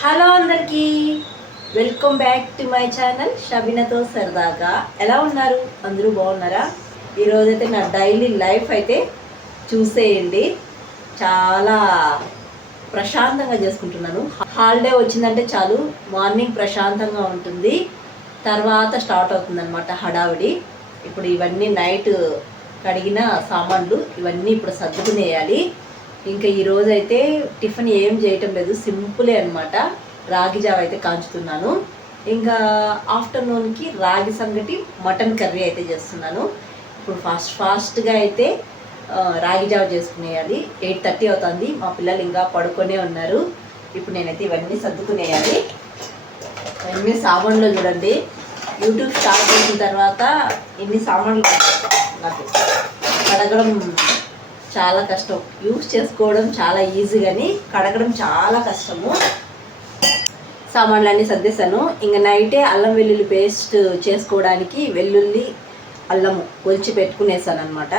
Hello అందరికీ, welcome back to my channel షబీనాతో సరదాగా. ఎలా ఉన్నారు? అందరూ బాగున్నారా? ఈరోజైతే నా డైలీ లైఫ్ అయితే చూసేయండి. చాలా ప్రశాంతంగా చేసుకుంటున్నాను. హాలిడే వచ్చిందంటే చాలు, మార్నింగ్ ప్రశాంతంగా ఉంటుంది, తర్వాత స్టార్ట్ అవుతుంది అనమాట హడావిడి. ఇప్పుడు ఇవన్నీ నైట్ కడిగిన సామాన్లు ఇవన్నీ ఇప్పుడు సర్దుకునేయాలి. ఇంకా ఈరోజు అయితే టిఫిన్ ఏం చేయటం లేదు, సింపులే అనమాట. రాగి జావ అయితే కాంచుతున్నాను. ఇంకా ఆఫ్టర్నూన్కి రాగి సంగటి మటన్ కర్రీ అయితే చేస్తున్నాను. ఇప్పుడు ఫాస్ట్గా అయితే రాగి జావ చేసుకునేయాలి. 8:30 అవుతుంది. మా పిల్లలు ఇంకా పడుకొనే ఉన్నారు. ఇప్పుడు నేనైతే ఇవన్నీ సర్దుకునేయాలి. ఇవన్నీ సామాన్లు చూడండి, యూట్యూబ్ స్టార్ట్ చేసిన తర్వాత ఇన్ని సామాన్లు నాకు కడగడం చాలా కష్టం. యూస్ చేసుకోవడం చాలా ఈజీ, కానీ కడగడం చాలా కష్టము. సామాన్లన్నీ సర్దేశాను. ఇంకా నైటే అల్లం వెల్లుల్లి పేస్ట్ చేసుకోవడానికి వెల్లుల్లి అల్లము ఒలిచి పెట్టుకునేసాను అనమాట.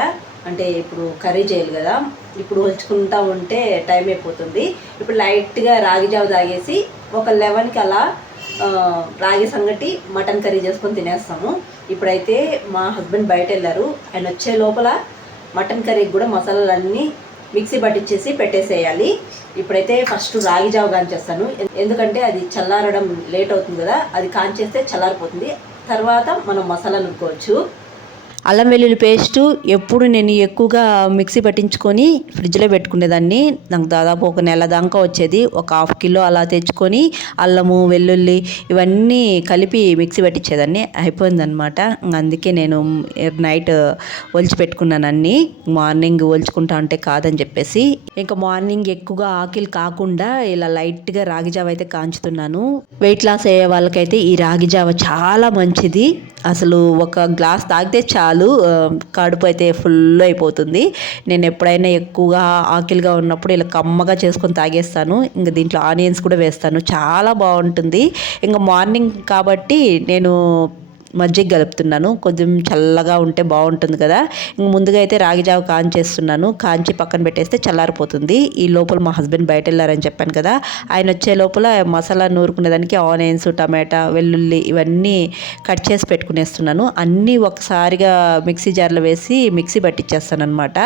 అంటే ఇప్పుడు కర్రీ చేయాలి కదా, ఇప్పుడు ఒలుచుకుంటా ఉంటే టైం అయిపోతుంది. ఇప్పుడు లైట్గా రాగి జావ తాగేసి ఒక 11కి అలా రాగి సంగటి మటన్ కర్రీ చేసుకొని తినేస్తాము. ఇప్పుడైతే మా హస్బెండ్ బయట వెళ్ళారు. ఆయన వచ్చే లోపల మటన్ కర్రీకి కూడా మసాలాలన్నీ మిక్సీ పట్టించేసి పెట్టేసేయాలి. ఇప్పుడైతే ఫస్ట్ రాగి జావ కాంచేస్తాను, ఎందుకంటే అది చల్లారడం లేట్ అవుతుంది కదా. అది కాంచేస్తే చల్లారిపోతుంది, తర్వాత మనం మసాలా నూరుకోవచ్చు. అల్లం వెల్లుల్లి పేస్టు ఎప్పుడు నేను ఎక్కువగా మిక్సీ పట్టించుకొని ఫ్రిడ్జ్లో పెట్టుకునేదాన్ని. నాకు దాదాపు ఒక నెల దాకా వచ్చేది. ఒక 1/2 కిలో అలా తెచ్చుకొని అల్లము వెల్లుల్లి ఇవన్నీ కలిపి మిక్సీ పట్టించేదాన్ని. అయిపోయిందనమాట. అందుకే నేను నైట్ ఒలిచి పెట్టుకున్నాను అన్నీ. మార్నింగ్ ఒలుచుకుంటా అంటే కాదని చెప్పేసి ఇంకా మార్నింగ్ ఎక్కువగా ఆకిలి కాకుండా ఇలా లైట్గా రాగి జావ అయితే కాంచుతున్నాను. వెయిట్ లాస్ అయ్యే వాళ్ళకైతే ఈ రాగి జావ చాలా మంచిది. అసలు ఒక గ్లాస్ తాగితే చాలు, కడుపు అయితే ఫుల్ అయిపోతుంది. నేను ఎప్పుడైనా ఎక్కువగా ఆకలిగా ఉన్నప్పుడు ఇలా కమ్మగా చేసుకొని తాగేస్తాను. ఇంకా దీంట్లో ఆనియన్స్ కూడా వేస్తాను, చాలా బాగుంటుంది. ఇంకా మార్నింగ్ కాబట్టి నేను మజ్జిగ కలుపుతున్నాను, కొంచెం చల్లగా ఉంటే బాగుంటుంది కదా. ఇంక ముందుగా అయితే రాగి జావ కాంచేస్తున్నాను. కాంచి పక్కన పెట్టేస్తే చల్లారిపోతుంది. ఈ లోపల మా హస్బెండ్ బయట వెళ్ళారని చెప్పాను కదా, ఆయన వచ్చే లోపల మసాలా నూరుకునేదానికి ఆనియన్స్, టమాటా, వెల్లుల్లి ఇవన్నీ కట్ చేసి పెట్టుకునేస్తున్నాను. అన్నీ ఒకసారిగా మిక్సీ జార్లో వేసి మిక్సీ పట్టించేస్తాను అనమాట.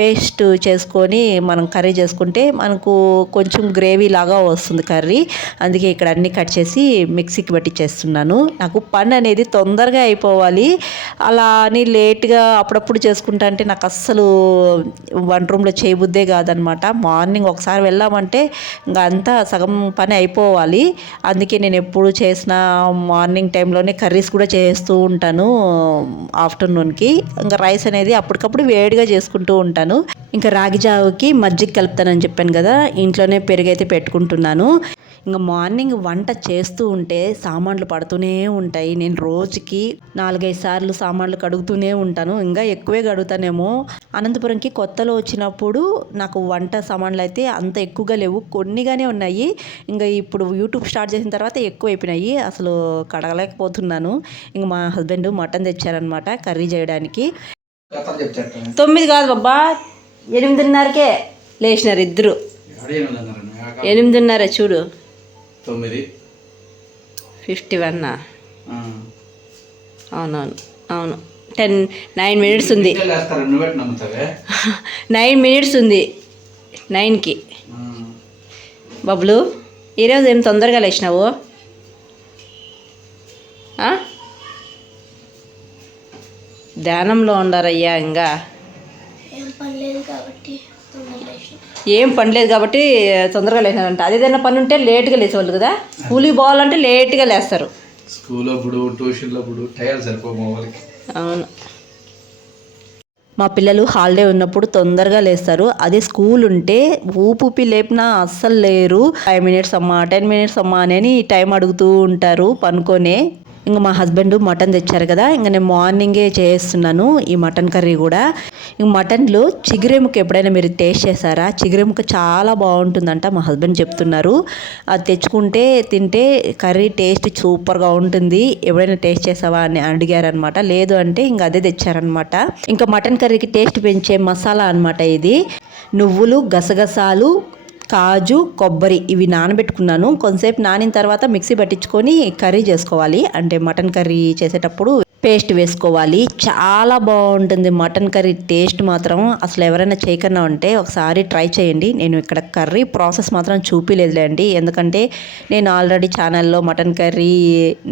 పేస్ట్ చేసుకొని మనం కర్రీ చేసుకుంటే మనకు కొంచెం గ్రేవీ లాగా వస్తుంది కర్రీ. అందుకే ఇక్కడ అన్నీ కట్ చేసి మిక్సీకి పట్టించేస్తున్నాను. నాకు పని అనేది తొందరగా అయిపోవాలి, అలా అని లేట్గా అప్పుడప్పుడు చేసుకుంటా అంటే నాకు అస్సలు వంట రూమ్లో చేయబుద్దే కాదనమాట. మార్నింగ్ ఒకసారి వెళ్ళామంటే ఇంకా అంతా సగం పని అయిపోవాలి. అందుకే నేను ఎప్పుడు చేసిన మార్నింగ్ టైంలోనే కర్రీస్ కూడా చేస్తూ ఉంటాను. ఆఫ్టర్నూన్కి ఇంకా రైస్ అనేది అప్పటికప్పుడు వేడిగా చేసుకుంటూ ఉంటాను. ఇంకా రాగి జావకి మజ్జిగ కలుపుతానని చెప్పాను కదా, ఇంట్లోనే పెరుగైతే పెట్టుకుంటున్నాను. ఇంకా మార్నింగ్ వంట చేస్తూ ఉంటే సామాన్లు పడుతూనే ఉంటాయి. నేను రోజుకి 4-5 సార్లు సామాన్లు కడుగుతూనే ఉంటాను, ఇంకా ఎక్కువే కడుగుతానేమో. అనంతపురంకి కొత్తలో వచ్చినప్పుడు నాకు వంట సామాన్లు అయితే అంత ఎక్కువగా లేవు, కొన్నిగానే ఉన్నాయి. ఇంకా ఇప్పుడు యూట్యూబ్ స్టార్ట్ చేసిన తర్వాత ఎక్కువ అయిపోయినాయి, అసలు కడగలేకపోతున్నాను. ఇంక మా హస్బెండ్ మటన్ తెచ్చారనమాట కర్రీ చేయడానికి. 9 కాదు బాబా, 8:30కే లేచినారు ఇద్దరు. 8:30 చూడు, 51. అవునవును అవును, 9 minutes ఉంది. 9 minutes ఉంది 9కి. బబ్లు, ఈరోజు ఏం తొందరగా లేచినావు? ధ్యానంలో ఉండారయ్యా. ఇంకా ఏం పని లేదు కాబట్టి తొందరగా లేచినారంట. అదేదైనా పని ఉంటే లేట్గా లేచేవాళ్ళు కదా. స్కూల్కి పోవాలంటే లేట్గా లేస్తారు. అవును, మా పిల్లలు హాలిడే ఉన్నప్పుడు తొందరగా లేస్తారు. అదే స్కూల్ ఉంటే ఊపి లేపినా అస్సలు లేరు. 5 minutes అమ్మా, 10 minutes అమ్మా అని టైం అడుగుతూ ఉంటారు పనుకొనే. ఇంకా మా హస్బెండ్ మటన్ తెచ్చారు కదా, ఇంకా నేను మార్నింగే చేస్తున్నాను ఈ మటన్ కర్రీ కూడా. ఇంక మటన్లో చిగురెముక ఎప్పుడైనా మీరు టేస్ట్ చేశారా? చిగురెముక చాలా బాగుంటుందంట, మా హస్బెండ్ చెప్తున్నారు. అది తెచ్చుకుంటే తింటే కర్రీ టేస్ట్ సూపర్గా ఉంటుంది. ఎప్పుడైనా టేస్ట్ చేసావా అని అడిగారనమాట. లేదు అంటే ఇంకా అదే తెచ్చారనమాట. ఇంకా మటన్ కర్రీకి టేస్ట్ పెంచే మసాలా అనమాట ఇది. నువ్వులు, గసగసాలు, కాజు, కొబ్బరి ఇవి నానబెట్టుకున్నాను. కొంతసేపు నానిన తర్వాత మిక్సీ పట్టించుకొని కర్రీ చేసుకోవాలి. అంటే మటన్ కర్రీ చేసేటప్పుడు పేస్ట్ వేసుకోవాలి. చాలా బాగుంటుంది మటన్ కర్రీ టేస్ట్ మాత్రం. అసలు ఎవరైనా చేయకన్నా ఉంటే ఒకసారి ట్రై చేయండి. నేను ఇక్కడ కర్రీ ప్రాసెస్ మాత్రం చూపిలేదులేండి, ఎందుకంటే నేను ఆల్రెడీ ఛానల్లో మటన్ కర్రీ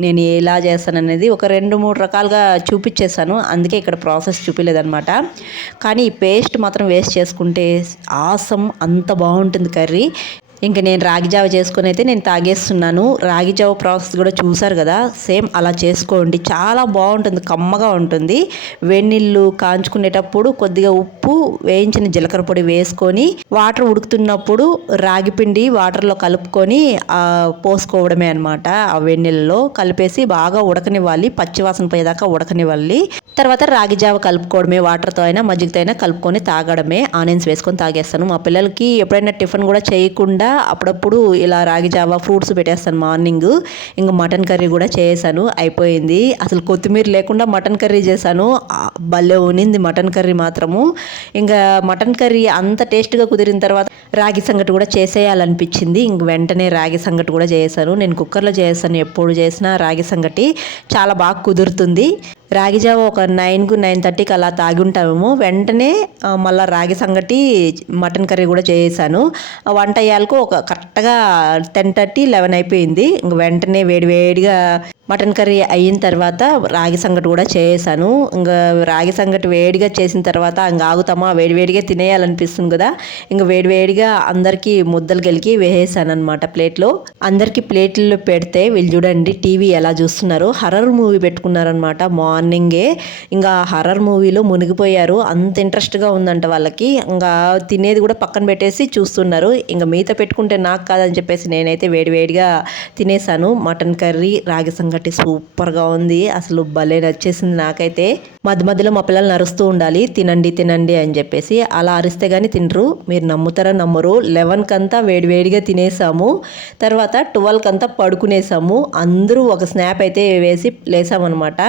నేను ఎలా చేస్తాను అనేది ఒక 2-3 రకాలుగా చూపించేశాను. అందుకే ఇక్కడ ప్రాసెస్ చూపిలేదనమాట. కానీ ఈ పేస్ట్ మాత్రం వేస్ట్ చేసుకుంటే ఆసం అంత బాగుంటుంది కర్రీ. ఇంకా నేను రాగి జావ చేసుకొని అయితే నేను తాగేస్తున్నాను. రాగి జావ ప్రాసెస్ కూడా చూసారు కదా, సేమ్ అలా చేసుకోండి. చాలా బాగుంటుంది, కమ్మగా ఉంటుంది. వెన్నీళ్ళు కాంచుకునేటప్పుడు కొద్దిగా ఉప్పు, వేయించిన జీలకర్ర పొడి వేసుకొని వాటర్ ఉడుకుతున్నప్పుడు రాగి పిండి వాటర్లో కలుపుకొని పోసుకోవడమే అనమాట. ఆ వెన్నీళ్ళలో కలిపేసి బాగా ఉడకనివ్వాలి, పచ్చివాసన పోయేదాకా ఉడకనివ్వాలి. తర్వాత రాగి జావ కలుపుకోవడమే, వాటర్తో అయినా మజ్జిగతో అయినా కలుపుకొని తాగడమే. ఆనియన్స్ వేసుకొని తాగేస్తాను. మా పిల్లలకి ఎప్పుడైనా టిఫిన్ కూడా చేయకుండా అప్పుడప్పుడు ఇలా రాగి జావ ఫ్రూట్స్ పెట్టేస్తాను మార్నింగ్. ఇంకా మటన్ కర్రీ కూడా చేశాను, అయిపోయింది. అసలు కొత్తిమీర లేకుండా మటన్ కర్రీ చేశాను, భలే ఉనింది మటన్ కర్రీ మాత్రము. ఇంకా మటన్ కర్రీ అంత టేస్ట్గా కుదిరిన తర్వాత రాగి సంగటి కూడా చేసేయాలనిపించింది. ఇంక వెంటనే రాగి సంగటి కూడా చేశాను. నేను కుక్కర్లో చేస్తాను, ఎప్పుడు చేసినా రాగి సంగటి చాలా బాగా కుదురుతుంది. రాగి జావ ఒక 9కు 9:30కి అలా తాగి ఉంటామేమో, వెంటనే మళ్ళీ రాగి సంగటి మటన్ కర్రీ కూడా చేశాను. వంట అయ్యాలకు ఒక కరెక్ట్గా 10:30, 11 అయిపోయింది. ఇంక వెంటనే వేడివేడిగా మటన్ కర్రీ అయిన తర్వాత రాగి సంగటి కూడా చేసాను. ఇంకా రాగి సంగటి వేడిగా చేసిన తర్వాత ఇంకా ఆగుతామా, వేడివేడిగా తినేయాలనిపిస్తుంది కదా. ఇంకా వేడివేడిగా అందరికీ ముద్దలు కలిగి వేసేసాను అనమాట ప్లేట్లో. అందరికీ ప్లేట్లో పెడితే వీళ్ళు చూడండి టీవీ ఎలా చూస్తున్నారు. హర్రర్ మూవీ పెట్టుకున్నారనమాట మార్నింగే. ఇంకా హర్రర్ మూవీలో మునిగిపోయారు, అంత ఇంట్రెస్ట్గా ఉందంట వాళ్ళకి. ఇంకా తినేది కూడా పక్కన పెట్టేసి చూస్తున్నారు. ఇంకా మిగతా పెట్టుకుంటే నాకు కాదని చెప్పేసి నేనైతే వేడివేడిగా తినేసాను. మటన్ కర్రీ రాగి సంగటి సూపర్గా ఉంది, అసలు భలే నచ్చేసింది నాకైతే. మధ్య మధ్యలో మా పిల్లలు అరుస్తూ ఉండాలి, తినండి తినండి అని చెప్పేసి. అలా అరిస్తే కానీ తినరు. మీరు నమ్ముతారా నమ్మరు, 11కంతా వేడివేడిగా తినేసాము. తర్వాత 12కంతా పడుకునేసాము. అందరూ ఒక స్నాప్ అయితే వేసి లేసామన్నమాట.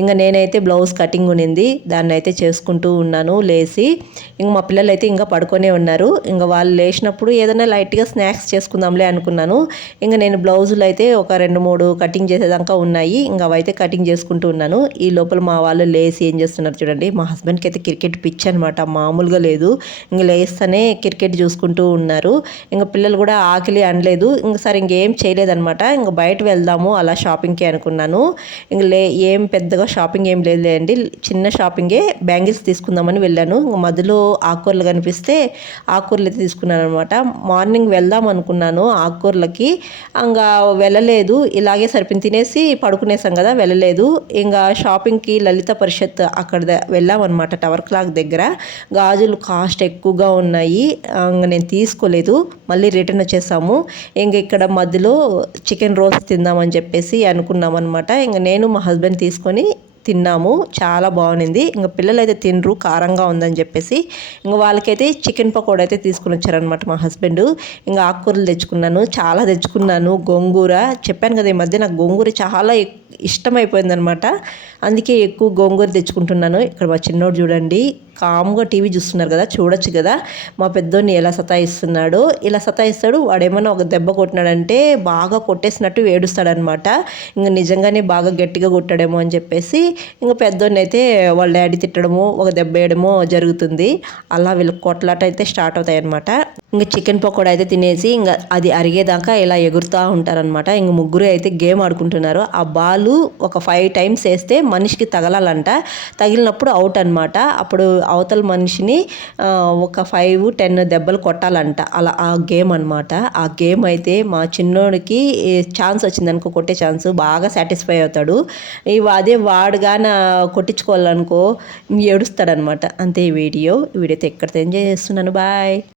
ఇంకా నేనైతే బ్లౌజ్ కటింగ్ ఉన్నింది, దాన్ని అయితే చేసుకుంటూ ఉన్నాను లేచి. ఇంక మా పిల్లలు అయితే ఇంకా పడుకొనే ఉన్నారు. ఇంకా వాళ్ళు లేచినప్పుడు ఏదైనా లైట్గా స్నాక్స్ చేసుకుందాంలే అనుకున్నాను. ఇంకా నేను బ్లౌజులు అయితే ఒక 2-3 కటింగ్ చేసేదాకా ఉన్నాయి. ఇంకా అవైతే కటింగ్ చేసుకుంటూ ఉన్నాను. ఈ లోపల మా వాళ్ళు లేచి ఏం చేస్తున్నారు చూడండి. మా హస్బెండ్కి అయితే క్రికెట్ పిచ్ అనమాట, మామూలుగా లేదు. ఇంకా లేస్తేనే క్రికెట్ చూసుకుంటూ ఉన్నారు. ఇంకా పిల్లలు కూడా ఆకలి అనలేదు. ఇంక సరే ఇంకేం చేయలేదనమాట. ఇంకా బయట వెళ్దాము అలా షాపింగ్కి అనుకున్నాను. ఇంక ఏం పెద్దగా షాపింగ్ ఏం లేదులేండి, చిన్న షాపింగే. బ్యాంగిల్స్ తీసుకుందామని వెళ్ళాను. ఇంక మధ్యలో ఆకుకూరలు కనిపిస్తే ఆకుకూరలు అయితే తీసుకున్నాను అనమాట. మార్నింగ్ వెళ్దాం అనుకున్నాను ఆకుకూరలకి, ఇంకా వెళ్ళలేదు. ఇలాగే సరిపోయింది, తినేసి పడుకునేసాం కదా, వెళ్ళలేదు. ఇంకా షాపింగ్కి లలిత పరిషత్ అక్కడ వెళ్ళామన్నమాట, టవర్ క్లాక్ దగ్గర. గాజులు కాస్ట్ ఎక్కువగా ఉన్నాయి, ఇంకా నేను తీసుకోలేదు, మళ్ళీ రిటర్న్ వచ్చేసాము. ఇంక ఇక్కడ మధ్యలో చికెన్ రోస్ట్ తిందామని చెప్పేసి అనుకున్నాం అనమాట. ఇంక నేను మా హస్బెండ్ తీసుకొని తిన్నాము, చాలా బాగుంది. ఇంకా పిల్లలు అయితే తినరు, కారంగా ఉందని చెప్పేసి. ఇంకా వాళ్ళకైతే చికెన్ పకోడా అయితే తీసుకుని వచ్చారనమాట మా హస్బెండ్. ఇంకా ఆకుకూరలు తెచ్చుకున్నాను, చాలా తెచ్చుకున్నాను. గోంగూర చెప్పాను కదా, ఈ మధ్య నాకు గోంగూర చాలా ఇష్టమైపోయిందనమాట, అందుకే ఎక్కువ గోంగూర తెచ్చుకుంటున్నాను. ఇక్కడ మా చిన్నోడు చూడండి కామ్గా టీవీ చూస్తున్నారు కదా, చూడొచ్చు కదా మా పెద్దోడిని ఎలా సతాయిస్తున్నాడో. ఇలా సతాయిస్తాడు, వాడేమన్నా ఒక దెబ్బ కొట్టినాడంటే బాగా కొట్టేసినట్టు ఏడుస్తాడనమాట. ఇంకా నిజంగానే బాగా గట్టిగా కొట్టాడేమో అని చెప్పేసి ఇంకా పెద్దోడిని అయితే వాళ్ళ డాడీ తిట్టడము, ఒక దెబ్బ వేయడమో జరుగుతుంది. అలా వీళ్ళకి కొట్లాట అయితే స్టార్ట్ అవుతాయి అనమాట. ఇంకా చికెన్ పకోడా అయితే తినేసి ఇంకా అది అరిగేదాకా ఇలా ఎగురుతూ ఉంటారనమాట. ఇంక ముగ్గురు అయితే గేమ్ ఆడుకుంటున్నారు. ఆ బాలు ఒక 5 టైమ్స్ వేస్తే మనిషికి తగలాలంట, తగిలినప్పుడు అవుట్ అనమాట. అప్పుడు అవతల మనిషిని ఒక 5-10 దెబ్బలు కొట్టాలంట, అలా ఆ గేమ్ అనమాట. ఆ గేమ్ అయితే మా చిన్నోడికి ఛాన్స్ వచ్చిందనుకో, కొట్టే ఛాన్స్, బాగా సాటిస్ఫై అవుతాడు. అదే వాడుగాన కొట్టించుకోవాలనుకో ఏడుస్తాడనమాట. అంతే ఈ వీడియో అయితే ఎక్కడ ఎంజాయ్ చేస్తున్నాను. బాయ్.